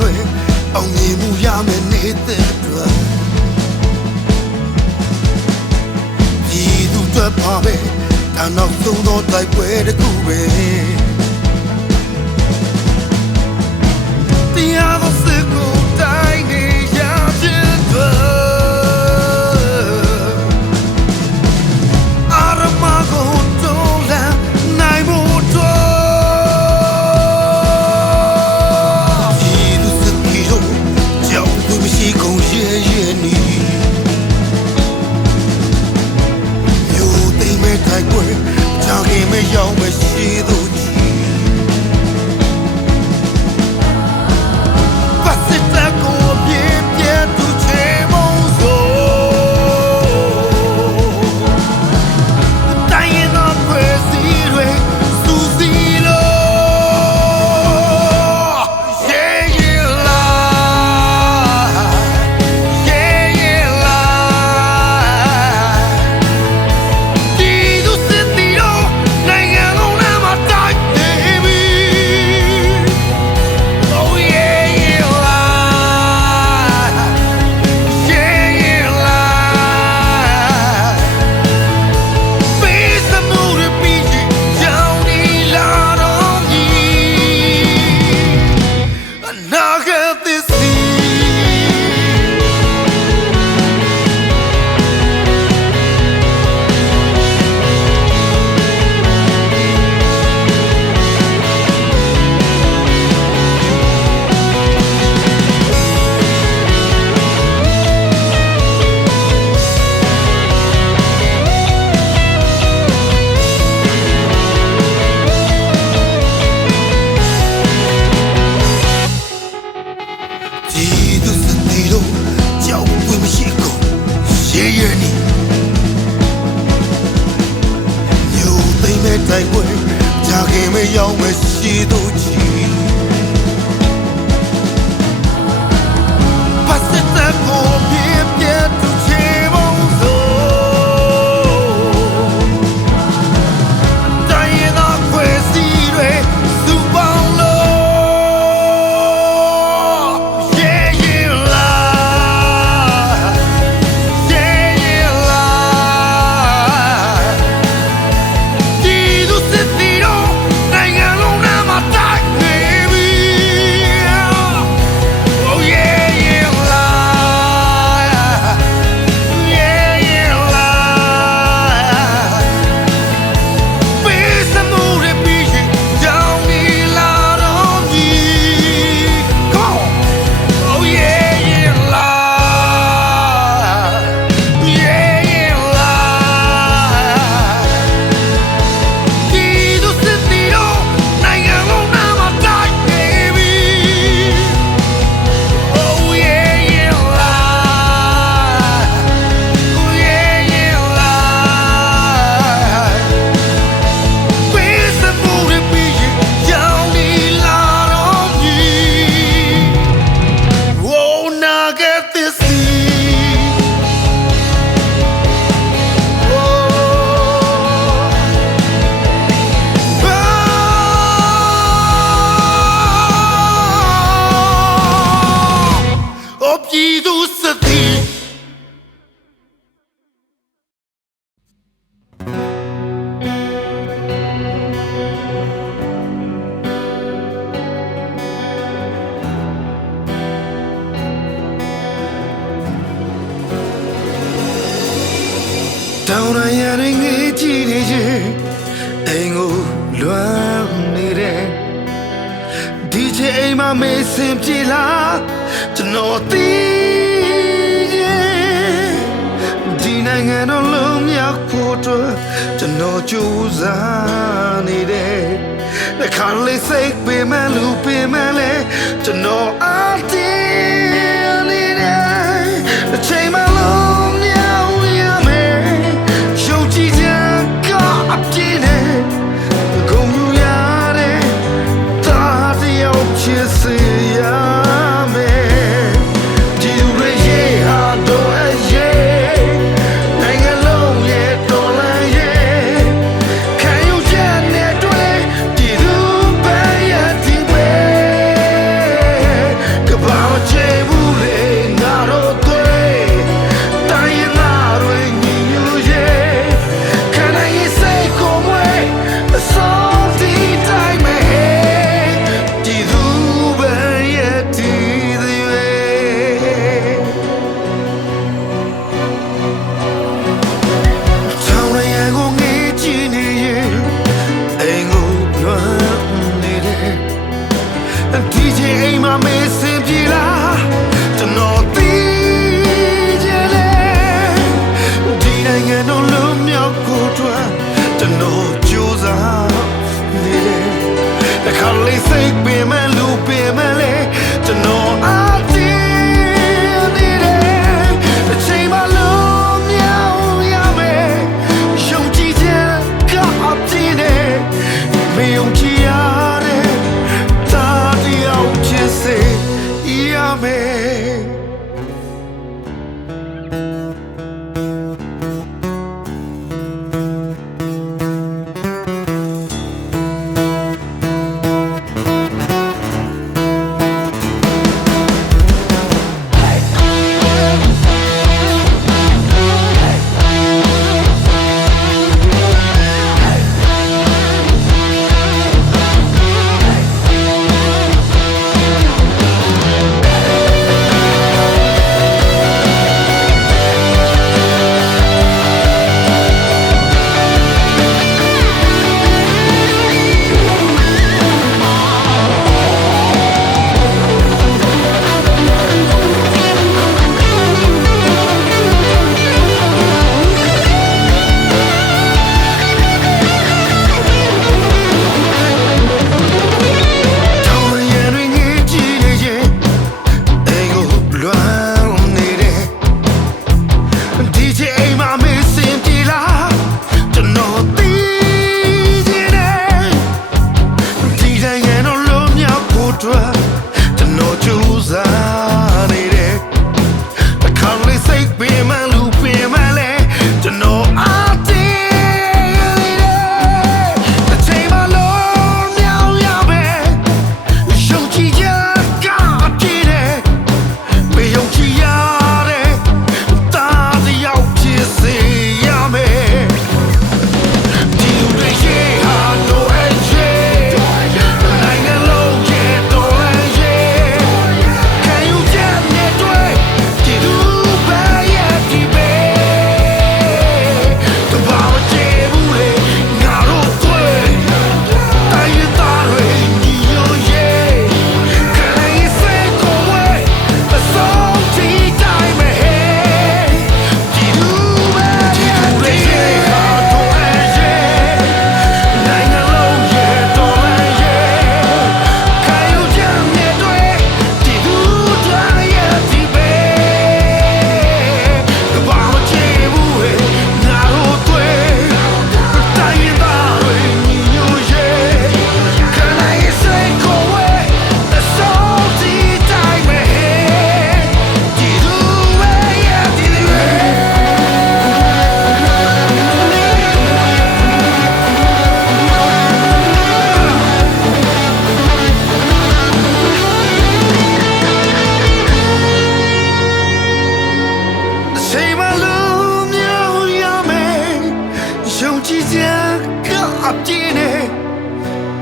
တွေအောင်မြင်မှုရမယ်နေတဲ့အတွက်ဒီသူတွေပါပဲဒါနောက်ဆုံးသောတိုက်ပွဲတစ်ခုပဲတရားသောစစ်ကိုတိုင်းနေရခြင်းတွေအာရမကိုတွန်းလှန်နိုင်ဖို့ဒီသူစစ်ကြီးတို့ကြောက်သူမရှိကုန်ရဲ့နီမျိုးသိမ်းမဲ့တိုက်ပွဲကြောက်ခင်မဲ့ရောက်မဲ့ရှိသူတိုက်ပွဲကြာခင်မရောက်မရှိသူကြီးပတ်စတဲ့ကိုပြပြသူချေမောင်းစို့တိုင်းရသောခွေစီတွေသူပေါင်းလို့yeah Down I am in a teenage Angle Luan DJ my miss empty la to know the Dinang and alone your quarter to know Jews are needed. The kindly sake be my loop in my leg to know I did the chain my long DJ အိမ်မှာမေးစင်ပြေလားကျွန်တော်သိချင်တယ်ဒီနိုင်ငံတော်လုံးမြောက်ကိုတွေ့ကျွန်တော်ကြိုးစားနေတယ်တစ်ခါလေးစိတ်ပင်မလူပင်မလဲကျွန်တော်အားတင်းနေတယ်တစ်ချိန်မှလုံးမြောက်ရမယ်ယုံကြည်ခြင်းကအပြည့်နဲ့မယုံကြည်ရတဲ့တာတရားဖြစ်စေရမယ်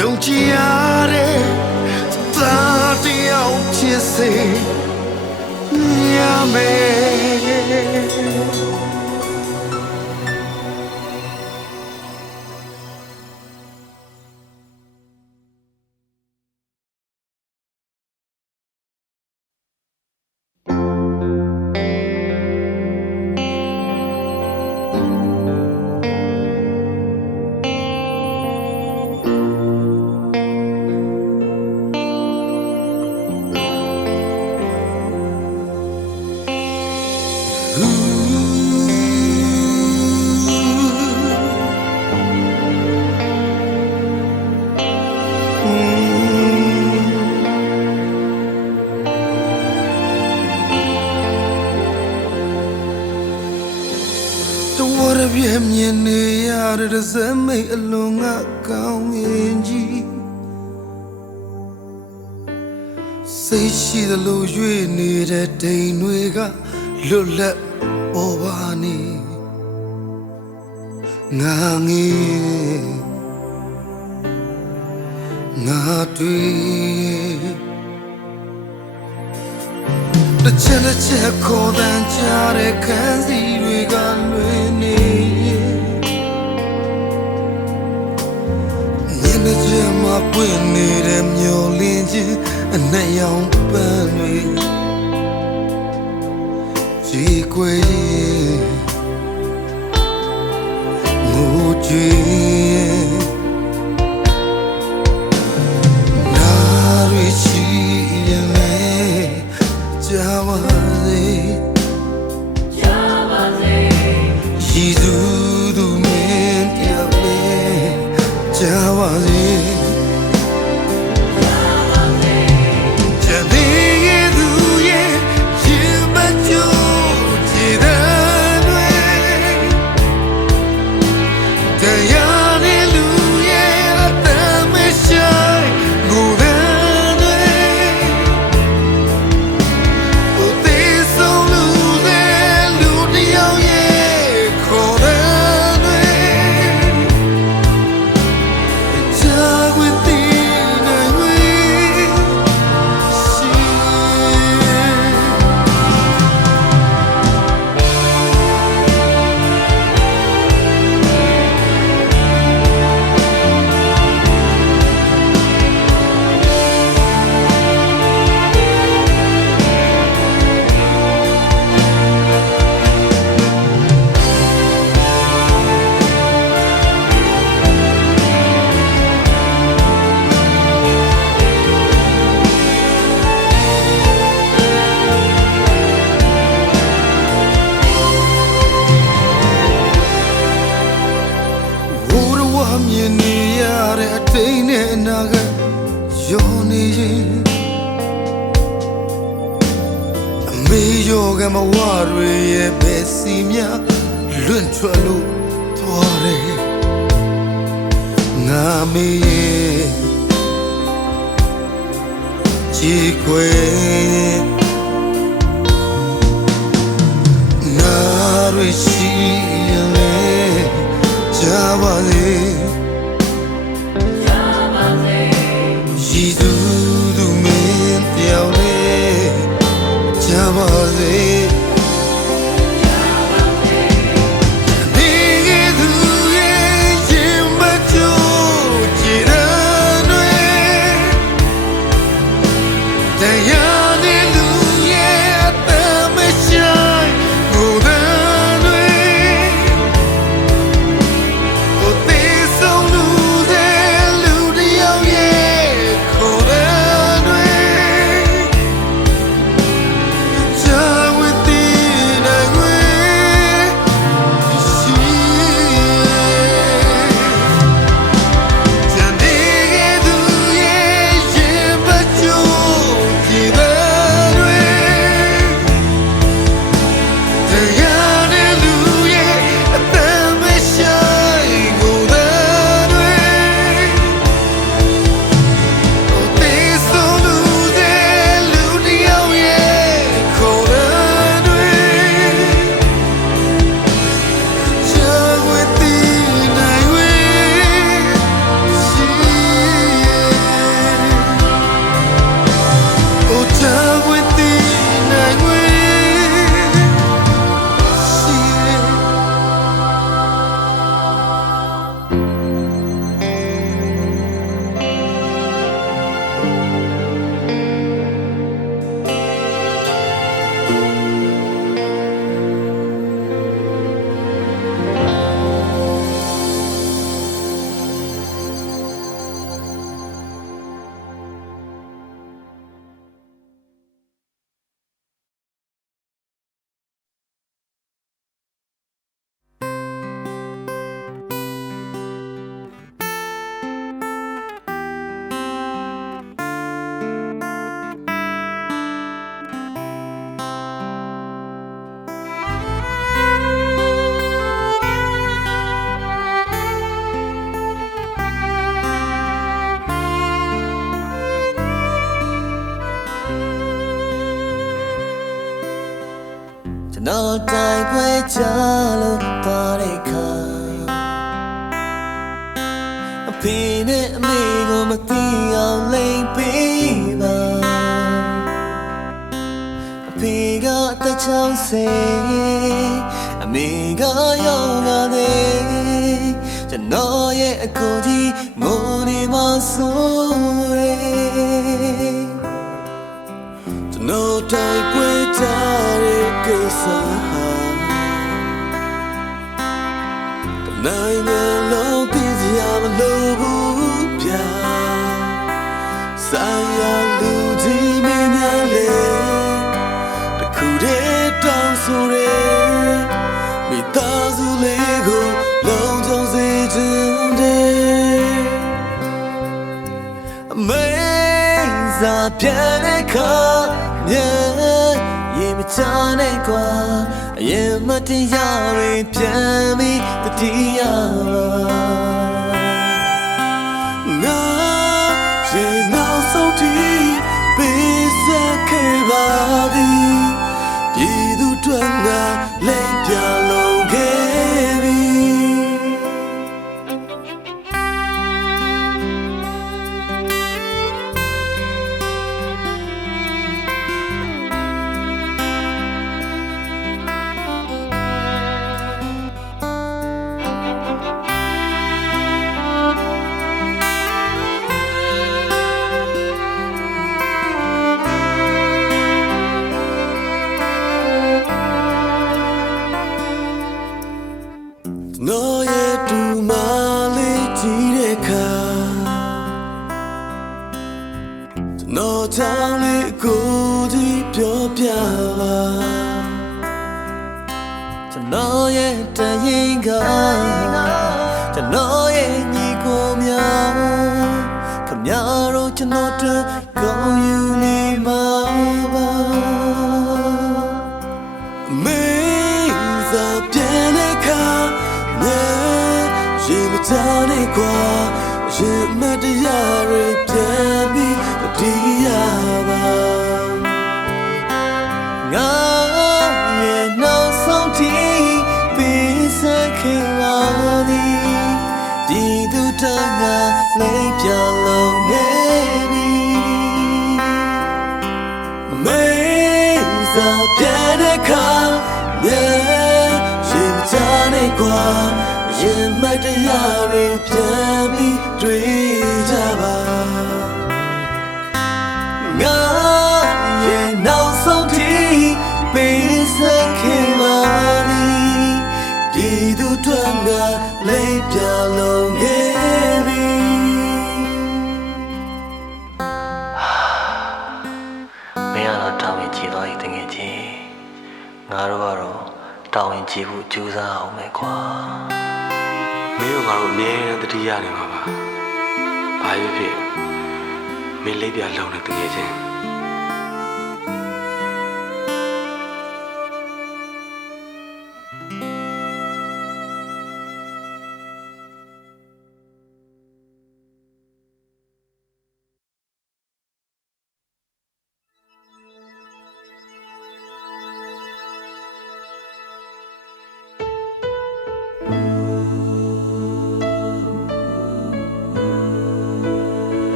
ယုံကြည်ရတဲ့သာတရားဖြစ်စေရမယ်ပြည့်မြင်နေရတဲ့ဇမိတ်အလွန်ငါကောင်းရင်ကြီးစိတ်ရှိသလိုရွေ့နေတဲ့တိမ်တွေကလွတ်လပ်ပေါ်ပါနေငါငယ်ငါတွေ့တစ်ချက်ခေါ်တန်ကြတဲ့ခန်းစီတွေကလွင်နေညနေကျမှပွင့်နေတဲ့မျောလင်းခြင်း And a young bunny Secret Muji Narishi Yame Jawase Jizu du men Yame Jawase Yoga ma worry besimia lunchwalu tore ngami chikwe narishi le jawale jidu du men tiaule Jawase No time quay chalo pareka Pine amigo matia lay piba Piga ta chao se Amiga yoga de Jano ye akodi ngoni masore တိုက်ပွဲကြတဲ့ကိစ္စနိုင်ငံလုံးသိစရာမလိုဘူးဗျာဆိုင်ရာလူကြီးမင်းများလေတခုတည်းတောင်းဆိုရဲမိသားစုလေးကိုလုံးချုံစေချင်တယ်အမေစာပြန်တဲ့ခါမြဲရေမချနဲ့ကွာအရင်မတရားတွေပြန်ပြီးတတိယငါရေနောက်ဆုံးထိပေးဆက်ခဲ့ပါသည်ပြည်သူတွေငါလိမ့်ပြလုံးခဲ့ပြီနော်ရဲ့တူမလေးကြည့်တဲ့အခါနော်ချောင်းလေးကိုကြည့်ပြောပြပါကျွန်တော်ရဲ့တရင်ကကျွန်တော်ရဲ့ညီကိုများခမရတော့ကျွန်တော်တို့ကောင်းယူနေမှာပါမေးစားပြန်တဲ့ခါရေမချနဲ့ကွာရေမတရားတွေပြန်ပြီးတည်ရပါငါရဲ့နောက်ဆုံးထိပေးဆက်ခဲ့ပါသည်ဒီသူတန်းကလေးပြလုံးနေပြီမေးစားပြန်တဲ့ခါရေမချနဲ့ကွာရင်မတရားတွေပြန်ပြီးတွေ့ကြပါငါရဲ့နောက်ဆုံးထိပေးဆက်ခဲ့ပါသည်ဒီသူတွေငါလိမ့်ပြလုံးခဲ့ပြီမင်းကတော့တောင်းရင်ကြည်သွားရင်တကယ်ကြီးငါတို့ကတော့တောင်းရင်ကြည်ဖို့ကြိုးစားအောင်ပဲကွာမင်းတို့ကတော့အမြဲတမ်းတတိယနေမှာပါ။ဘာဖြစ်ဖြစ်မင်းလေးပြလုံးနဲ့တကယ်ချင်း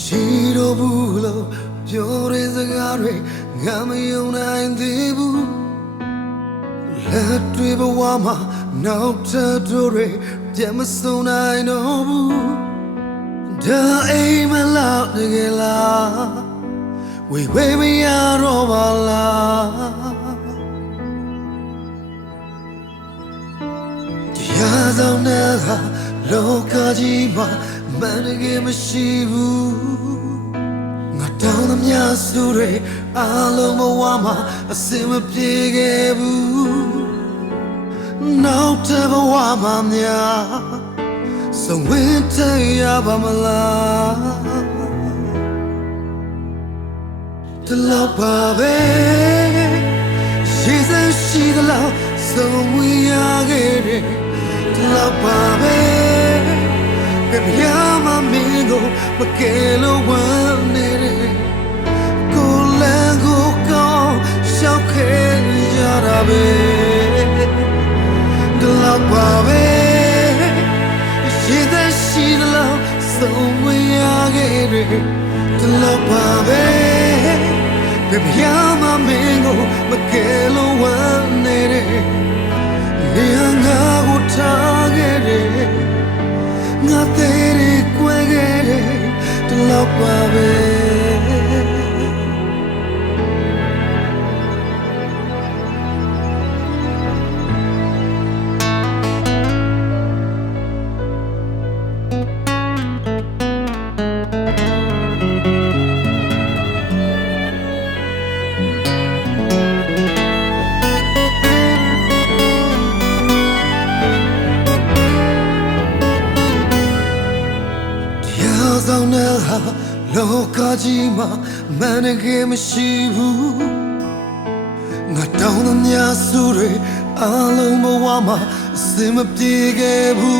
ရှိတော့ဘူးလို့ပြောတဲ့စကားတွေငါမယုံနိုင်သေးဘူးလက်တွေဘဝမှာနောက်ထပ်တို့တွေပြန်မစုံနိုင်တော့ဘူးဒါအိမ်မလောက်တကယ်လားဝေဝေးမရတော့ပါလားတရားဆောင်တဲ့ဟာလောကကြီးမှာမန်တကယ်မရှိဘူးငါတောင်းသမျှစုတွေအားလုံးဘဝမှာအစင်မပြေခဲ့ဘူးနောက်တဲ့ဘဝမှာများဆုံးဝင်ထရပါမလားတလောက်ပါပဲရှိစရှိသလောက်ဆုံးဝင်ရခဲ့တယ်တလောက်ပါပဲပြာမမင်းကိုမကယ်လို့ဝမ်းနေတယ်ကိုလန်းကိုကောင်းရှောက်ခဲ့ကြတာပဲဒီလောက်ပါပဲရှိတဲ့ရှိသလောက်ဆုံးဝင်ရခဲ့တယ်ဒီလောက်ပါပဲ Baby I'm a mingo Makelo wanere Nianga utagere Nga tere kwegere Tlapabe Lokajima manage mashibu Ngatawna nya sure aloma wama simaptigebu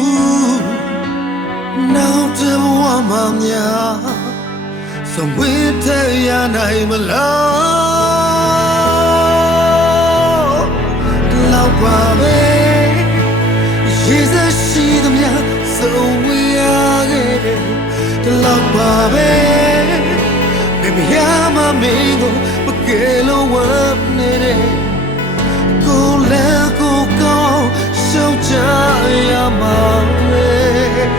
Now te wama nya Somewhere ya naimala Laupabe Jesus she the mya so we are Laupabe Baby, I'm a mingo, but get up, nere. Go let go, show I'm away.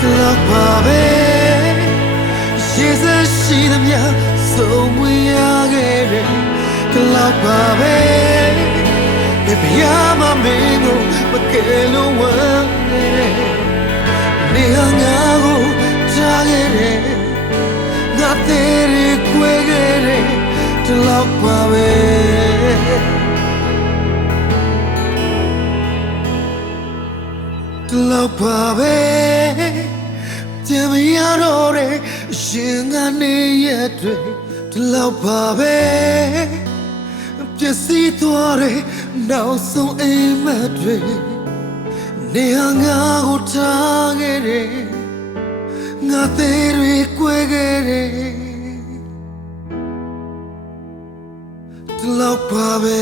Clock, baby. She's a sheet of ya, so we are getting. Clock, baby. Baby, I'm a mingo, but get up, nere. Niangago, target. Nga tere kwegere Tlapabe Tlapabe Temi adore Shinga ne yetwe Tlapabe Piesi tuare Now so aimatwe Neanga utagere Nga tere kwegere Tlapabe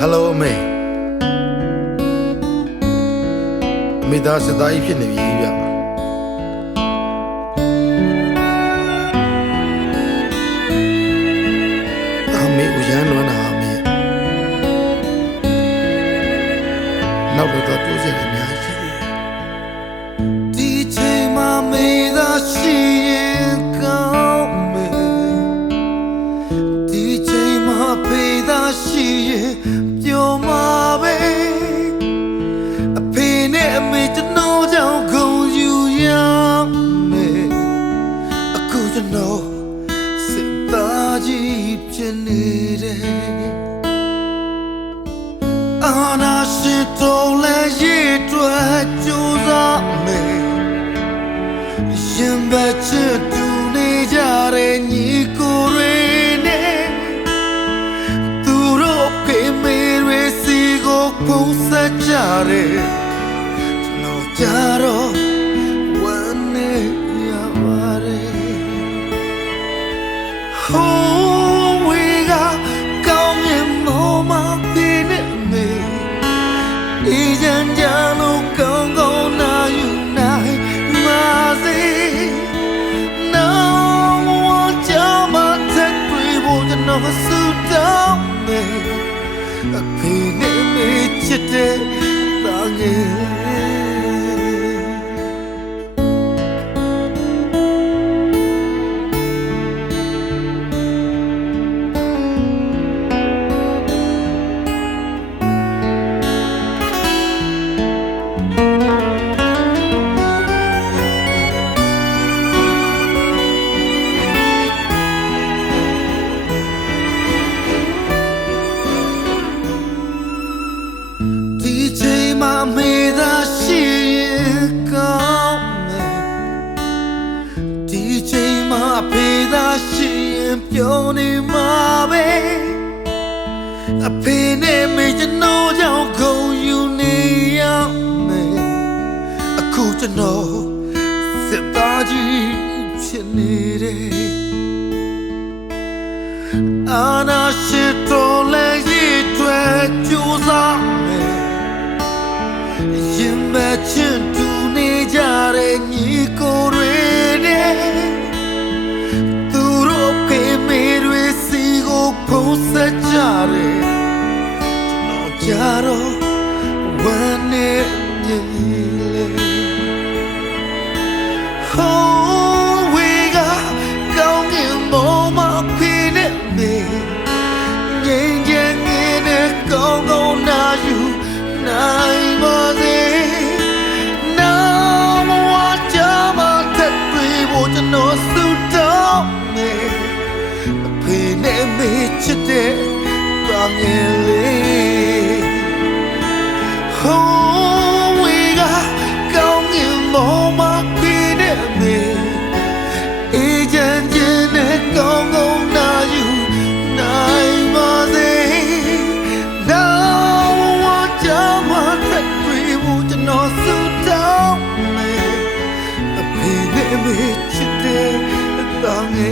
Hello မိသားစသားကြီးဖြစ်နေပြီဗျအမေကိုရမ်းလွန်းတာအမေနောက်တော့တိုးစရာအများကြီးရှိတယ်ဒီချိန်မှာမိသားရှိရင်ကောင်းမယ်ဒီချိန်မှာဖေးသားရှိရင်ပြောမှာပဲအဖေနဲ့အမေကျွန်တော်ကြောင့်ခုံယူရမယ်အခုကျွန်တော်စစ်သားကြီးဖြစ်နေတယ်အာနာရှိတော်လည်းရည်တွက်ကြိုးစားမယ်ရင်ဘတ်ချတူနေကြတဲ့ညီကိုတွေနဲ့သူတို့ပေမေတွေစီကိုပုံစံကြတယ်ကျွန်တော်ကြတော့ဝမ်းနေရပါတယ် Oh we got coming mama feeling me Ijan jalo kong kong na unite mazi No one jama tek pribo jano su down me A pine me chite tangi ဒီချိန်မှာဖေးသာရှိရင်ပြောနေမှာပဲအဖေနဲ့မေကျွန်တော်ကြောင့်ခုံယူနေရမယ်အခုကျွန်တော်စစ်သားကြီးဖြစ်နေတယ်အာနာရှိတော်လည်းရည်တွဲကြိုးစားမယ်ရင်မချင်တူနေကြတဲ့ညီကိုတွေနဲ့သူတို့ဖေးမေတွေစီကိုဖုံးဆက်ကြတယ်ကျွန်တော်ကြတော့ဝမ်းနဲ့မြည်လေ Oh we got going mama pin me yin yin in go na you nai ma de now what jama that we want to know so down me pin me chite ba me le Oh we got going mama pin me agent in go na you nai ma de now what jama that we want to know so down me pin me chite ba me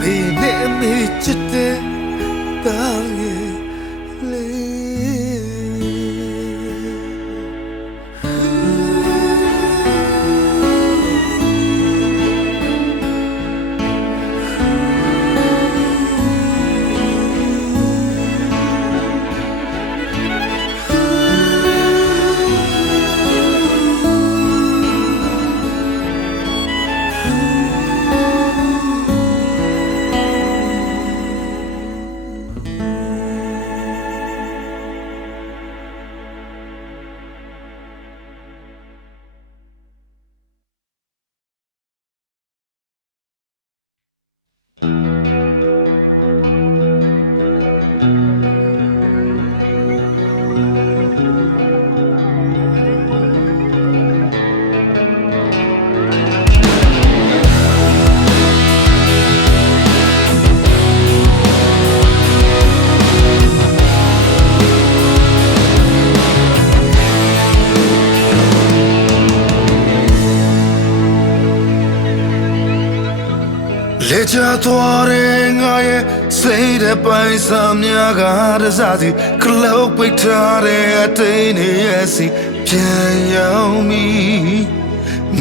pin me chite ba meလေချာသွားတဲ့ငါရဲ့စိတ်တဲ့ပိုင်စားများကတစားစီခလုတ်ပိတ်ထားတဲ့အတိတ်နေရဲ့စီပြန်ရောက်မီ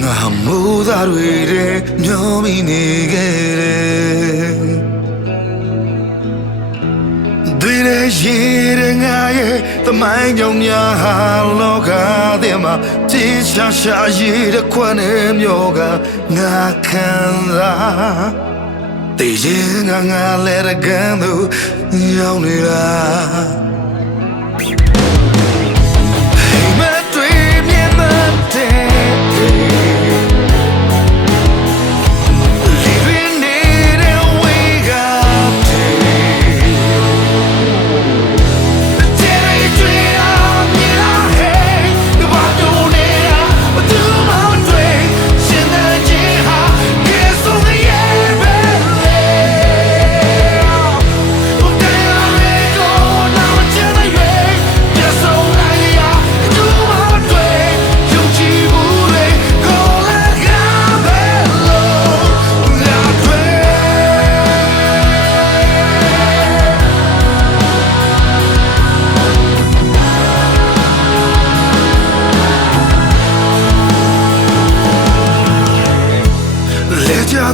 ငါမိုးသားတွေတဲ့မျောမိနေခဲ့တယ်ဒီရဲ့ရေတဲ့ငါရဲ့သမိုင်းကြောင့်များဟာလောကထဲမှာပြေးရှာရေတဲ့ခွန်းနဲ့မျောကငါခံစားတေရင်ငါလဲရကန်သူရောက်နေလားဟိမတွေမြင်မတဲ့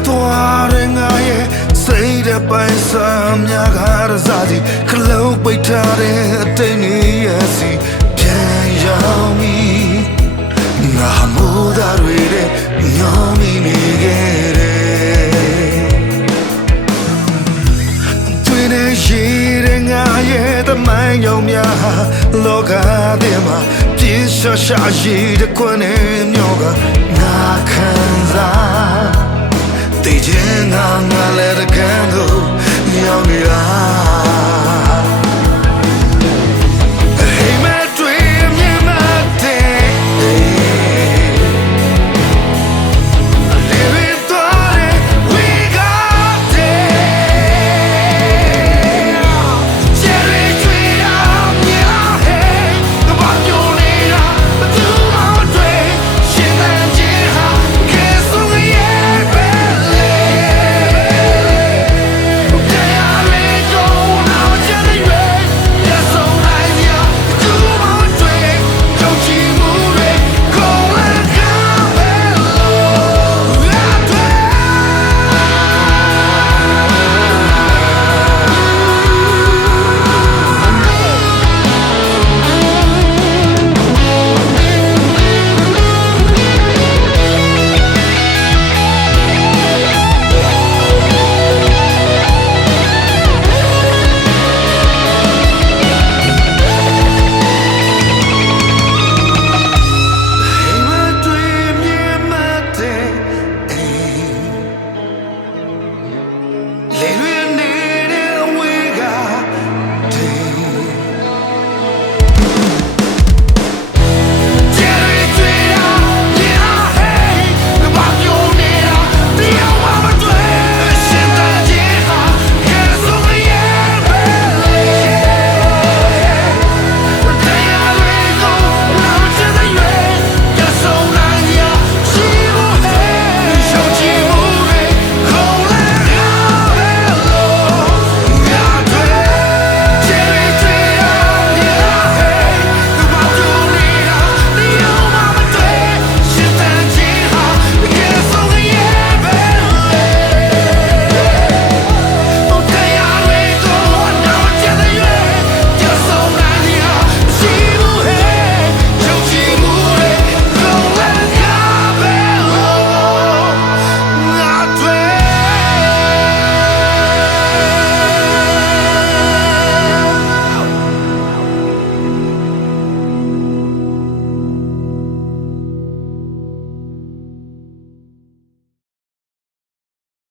သွားတဲ့ငါရဲ့စိတ်တဲ့ပိုင်စားများကတစားစီခလုံးပိတ်ထားတဲ့အတိတ်နေရဲ့စီပြန်ရောက်မီငါမိုးသားတွေတဲ့ညောင်းမိနေခဲ့တယ်တွင်နေရှိတဲ့ငါရဲ့သမိုင်းကြောင့်များလောကထဲမှာပြေးရှာရှိတဲ့ခွန်းနဲ့မျောကငါခံစားတေချင်ငါလဲရကန်သူရောက်နေတာ